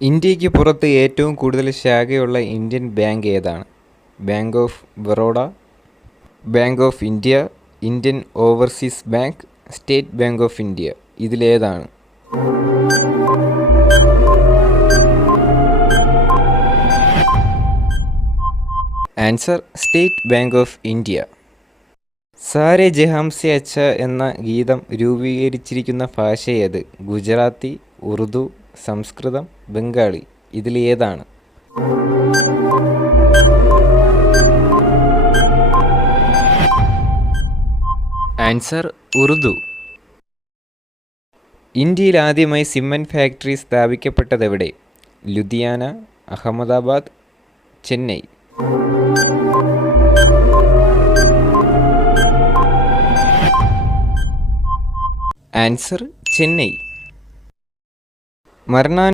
ഇന്ത്യയ്ക്ക് പുറത്ത് ഏറ്റവും കൂടുതൽ ശാഖയുള്ള ഇന്ത്യൻ ബാങ്ക് ഏതാണ്? Bank of Baroda, bank of India, Indian overseas bank, state bank of India. ഇതിലേതാണ്? Answer state bank of India. Saare Jahan Se Achha എന്ന ഗീതം രൂപീകരിച്ചിരിക്കുന്ന ഭാഷ ഏത്? ഗുജറാത്തി, ഉറുദു, സംസ്കൃതം, ബംഗാളി. ഇതിൽ ഏതാണ്? ആൻസർ ഉറുദു. ഇന്ത്യയിൽ ആദ്യമായി സിമന്റ് ഫാക്ടറി സ്ഥാപിക്കപ്പെട്ടതെവിടെ? ലുധിയാന, അഹമ്മദാബാദ്, ചെന്നൈ. ആൻസർ ചെന്നൈ. മരണാനന്തര